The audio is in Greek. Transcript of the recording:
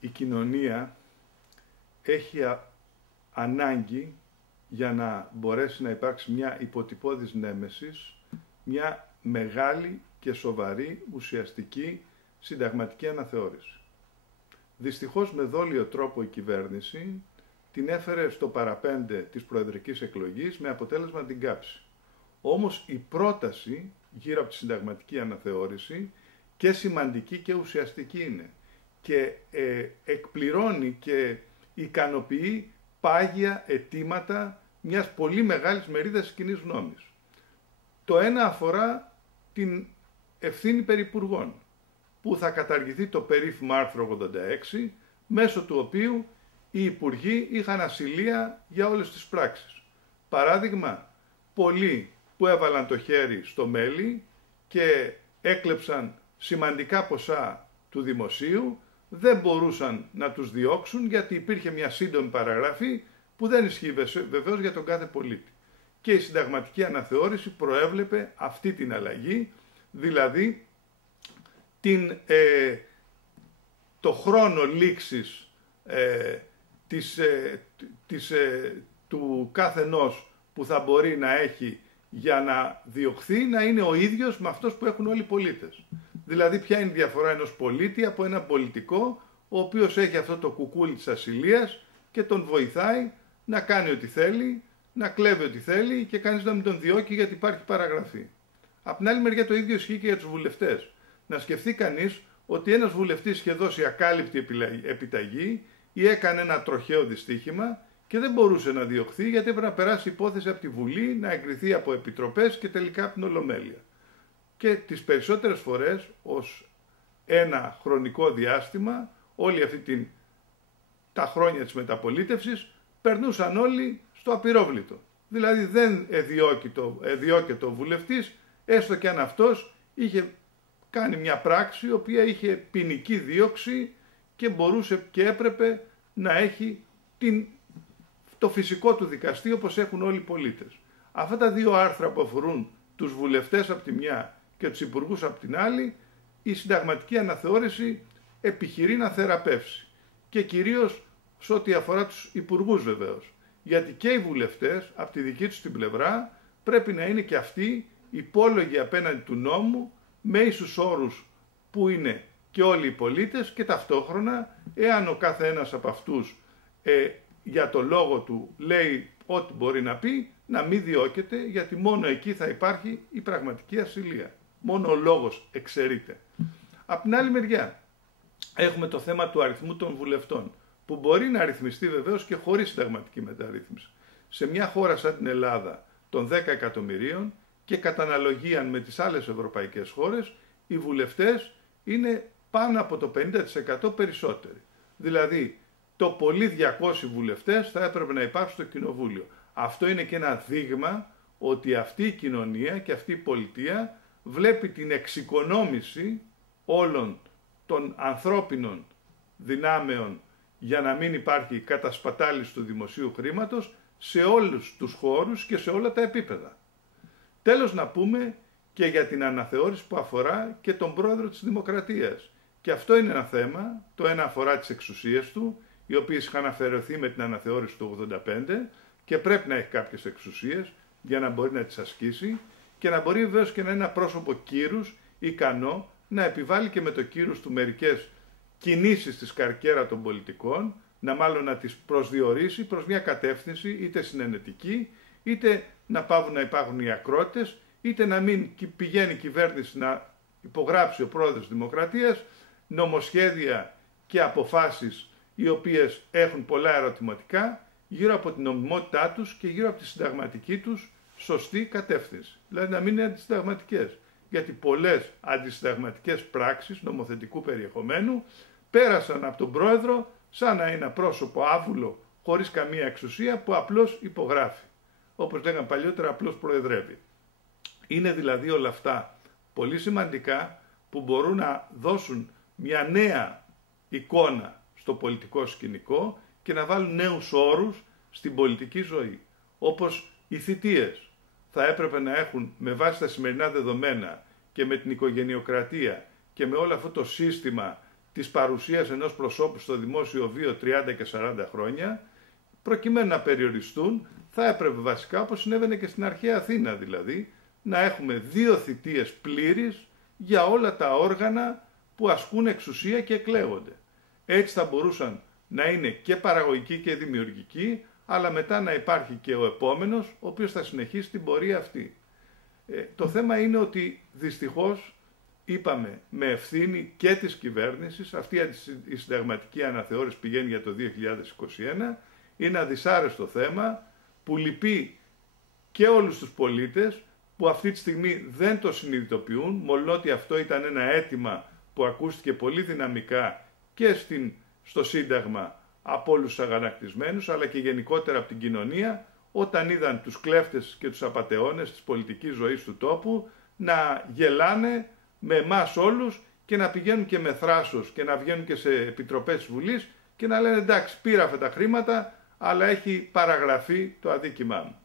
η κοινωνία έχει ανάγκη, για να μπορέσει να υπάρξει μια υποτυπώδης νέμεσης, μια μεγάλη και σοβαρή ουσιαστική συνταγματική αναθεώρηση. Δυστυχώς με δόλιο τρόπο η κυβέρνηση την έφερε στο παραπέντε της προεδρικής εκλογής με αποτέλεσμα την κάψη. Όμως η πρόταση γύρω από τη συνταγματική αναθεώρηση και σημαντική και ουσιαστική είναι και εκπληρώνει και ικανοποιεί πάγια αιτήματα μιας πολύ μεγάλης μερίδας της κοινής γνώμης. Το ένα αφορά την ευθύνη περί υπουργών, που θα καταργηθεί το περίφημο άρθρο 86, μέσω του οποίου οι υπουργοί είχαν ασυλία για όλες τις πράξεις. Παράδειγμα, πολλοί που έβαλαν το χέρι στο μέλι και έκλεψαν σημαντικά ποσά του δημοσίου, δεν μπορούσαν να τους διώξουν γιατί υπήρχε μια σύντομη παραγραφή που δεν ισχύει βεβαίως για τον κάθε πολίτη. Και η συνταγματική αναθεώρηση προέβλεπε αυτή την αλλαγή, δηλαδή το χρόνο λήξης του καθενός που θα μπορεί να έχει για να διωχθεί να είναι ο ίδιος με αυτός που έχουν όλοι οι πολίτες. Δηλαδή ποια είναι η διαφορά ενός πολίτη από έναν πολιτικό ο οποίος έχει αυτό το κουκούλι της ασυλίας και τον βοηθάει να κάνει ό,τι θέλει, να κλέβει ό,τι θέλει και κανείς να μην τον διώκει γιατί υπάρχει παραγραφή. Απ' την άλλη μεριά το ίδιο ισχύει και για τους βουλευτές. Να σκεφτεί κανείς ότι ένας βουλευτής είχε δώσει ακάλυπτη επιταγή ή έκανε ένα τροχαίο δυστύχημα και δεν μπορούσε να διωχθεί γιατί έπρεπε να περάσει υπόθεση από τη Βουλή, να εγκριθεί από επιτροπές και τελικά από την Ολομέλεια. Και τις περισσότερες φορές ως ένα χρονικό διάστημα, όλη αυτή τα χρόνια της μεταπολίτευσης, περνούσαν όλοι στο απειρόβλητο. Δηλαδή δεν εδιώκεται ο βουλευτής, έστω και αν αυτός είχε κάνει μια πράξη, η οποία είχε ποινική δίωξη και μπορούσε και έπρεπε να έχει το φυσικό του δικαστή όπως έχουν όλοι οι πολίτες. Αυτά τα δύο άρθρα που αφορούν τους βουλευτές από τη μια και τους υπουργούς από την άλλη, η συνταγματική αναθεώρηση επιχειρεί να θεραπεύσει. Και κυρίως σε ό,τι αφορά τους υπουργούς βεβαίως. Γιατί και οι βουλευτές από τη δική τους την πλευρά πρέπει να είναι και αυτοί υπόλογοι απέναντι του νόμου με ίσους όρους που είναι και όλοι οι πολίτες και ταυτόχρονα εάν ο κάθε ένας από αυτούς για το λόγο του λέει ό,τι μπορεί να πει, να μην διώκεται γιατί μόνο εκεί θα υπάρχει η πραγματική ασυλία. Μόνο ο λόγος εξαιρείται. Απ' την άλλη μεριά έχουμε το θέμα του αριθμού των βουλευτών που μπορεί να ρυθμιστεί βεβαίως και χωρίς συνταγματική μεταρρύθμιση. Σε μια χώρα σαν την Ελλάδα των 10 εκατομμυρίων και κατά αναλογία με τις άλλες ευρωπαϊκές χώρες, οι βουλευτές είναι πάνω από το 50% περισσότεροι. Δηλαδή, το πολύ 200 βουλευτές θα έπρεπε να υπάρχουν στο κοινοβούλιο. Αυτό είναι και ένα δείγμα ότι αυτή η κοινωνία και αυτή η πολιτεία βλέπει την εξοικονόμηση όλων των ανθρώπινων δυνάμεων για να μην υπάρχει κατασπατάληση του δημοσίου χρήματος σε όλους τους χώρους και σε όλα τα επίπεδα. Τέλος να πούμε και για την αναθεώρηση που αφορά και τον πρόεδρο της Δημοκρατίας. Και αυτό είναι ένα θέμα, το ένα αφορά τις εξουσίες του, οι οποίες είχαν αφαιρεθεί με την αναθεώρηση του 85 και πρέπει να έχει κάποιες εξουσίες για να μπορεί να τις ασκήσει και να μπορεί βεβαίως και να είναι ένα πρόσωπο κύρους ικανό να επιβάλλει και με το κύρους του μερικές κινήσεις της καρκέρα των πολιτικών, να τις προσδιορίσει προς μια κατεύθυνση είτε συνενετική, είτε να πάβουν να υπάρχουν οι ακρότητες, είτε να μην πηγαίνει η κυβέρνηση να υπογράψει ο πρόεδρος της Δημοκρατίας νομοσχέδια και αποφάσεις οι οποίες έχουν πολλά ερωτηματικά γύρω από την νομιμότητά τους και γύρω από τη συνταγματική τους σωστή κατεύθυνση. Δηλαδή να μην είναι αντισυνταγματικές. Γιατί πολλές αντισυνταγματικές πράξεις νομοθετικού περιεχομένου πέρασαν από τον πρόεδρο σαν να είναι ένα πρόσωπο άβουλο χωρίς καμία εξουσία που απλώς υπογράφει. Όπως λέγαν παλιότερα, απλώς προεδρεύει. Είναι δηλαδή όλα αυτά πολύ σημαντικά που μπορούν να δώσουν μια νέα εικόνα στο πολιτικό σκηνικό και να βάλουν νέους όρους στην πολιτική ζωή. Όπως οι θητείες θα έπρεπε να έχουν με βάση τα σημερινά δεδομένα και με την οικογενειοκρατία και με όλο αυτό το σύστημα της παρουσίας ενός προσώπου στο δημόσιο βίο 30 και 40 χρόνια, προκειμένου να περιοριστούν, θα έπρεπε βασικά, όπως συνέβαινε και στην αρχαία Αθήνα δηλαδή, να έχουμε 2 θητείες πλήρεις για όλα τα όργανα που ασκούν εξουσία και εκλέγονται. Έτσι θα μπορούσαν να είναι και παραγωγικοί και δημιουργικοί, αλλά μετά να υπάρχει και ο επόμενος, ο οποίος θα συνεχίσει την πορεία αυτή. Το θέμα είναι ότι δυστυχώς είπαμε με ευθύνη και της κυβέρνησης, αυτή η συνταγματική αναθεώρηση πηγαίνει για το 2021, είναι ένα δυσάρεστο θέμα που λυπεί και όλους τους πολίτες που αυτή τη στιγμή δεν το συνειδητοποιούν, μολονότι αυτό ήταν ένα αίτημα που ακούστηκε πολύ δυναμικά και στο Σύνταγμα από όλους τους αγανακτισμένους, αλλά και γενικότερα από την κοινωνία, όταν είδαν τους κλέφτες και τους απατεώνες της πολιτικής ζωής του τόπου να γελάνε με εμάς όλους και να πηγαίνουν και με θράσος και να βγαίνουν και σε επιτροπές της Βουλής και να λένε εντάξει, πήρα αυτά τα χρήματα, αλλά έχει παραγραφεί το αδίκημά μου.